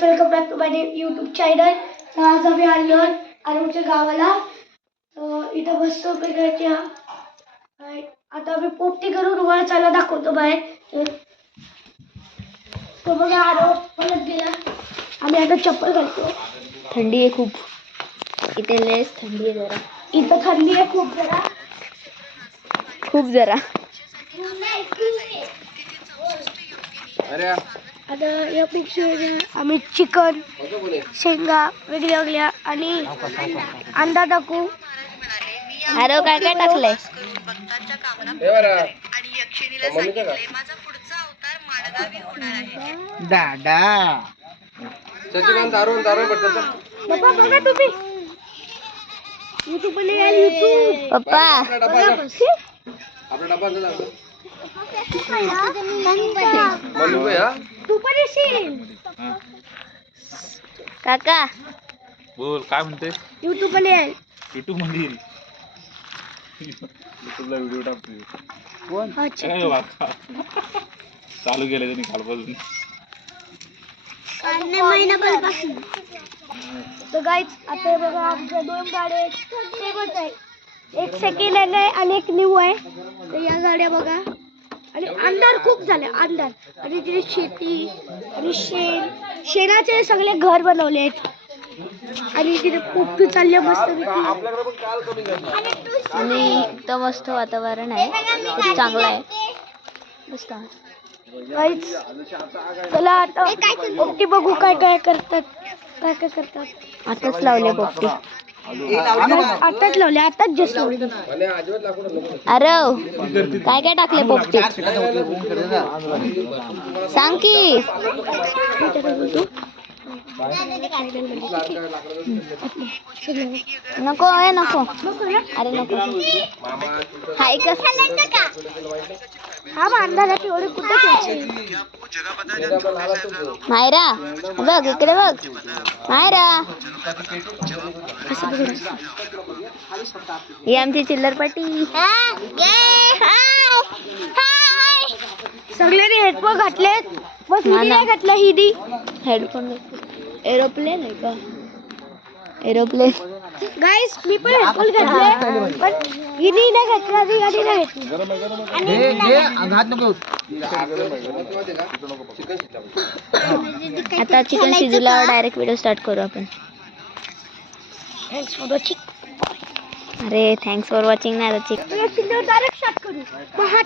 Guys, welcome back to my YouTube channel. तर आज आम्ही आलो आमच्या गावाला. इथं मस्त प्रकारचे आता आम्ही पोपटी करून वळचाला दाखवतो बाहेर. तो बघा आरो पळत गेला. आम्ही आता चप्पल घालतो. थंडी आहे खूप इथे. लेस थंडी आहे जरा. इथं थंडी आहे खूप जरा. आता या पिक्चर आम्ही चिकन, शेंगा वेगळ्या वेगळ्या आणि अंडा टाकू. अरे काय काय टाकलंय? पप्पा बघा तुम्ही यूट्यूब पप्पा तू पण येशील. काका बोल काय म्हणते. यूट्यूब पण येईल. युट्यूब मध्ये युट्यूबला व्हिडिओ टाकतो. अच्छा चालू केलं त्यांनी कालपासून. तर गाईज आता बघा आमच्या 2 गाड्या सेमच आहे. एक सेकंड हँड आहे आणि एक न्यू आहे. तर या गाड्या बघा. आणि अंधार खूप झाले अंधार. आणि तिथे शेती आणि शेणाचे सगळे घर बनवले आहेत. आणि तिथे पोपटी चालले मस्त. आणि इथं मस्त वातावरण आहे. खूप चांगलं आहे. मस्त गाईज चला आता पोपटी बघू काय काय करतात. आताच लावले पोपटी. आताच लावले. आताच जस्ट लावले. अरे काय काय टाकले पोपटीत सांग की. नको आहे नको. अरे नको. हाय का हा अंधारात एवढे कुठे खेळायचे. मायरा बघ इकडे बघ. मायरा ही आमची चिल्लरपट्टी. सगळ्यांनी हेडफोन घातलेत. बस मी नाही घातला. हिदी हेडफोन. एरोप्लेन आहे का? एरोप्लेन. गाईस मी पण हेडफोन घातले पण हिदी नाही घातला. ती गाडी नाही घातली. आता चिकन शिजूला डायरेक्ट व्हिडिओ स्टार्ट करू आपण. Thanks for watching. अरे थँक्स फॉर वॉचिंग नाही. डायरेक्ट स्टार्ट करू.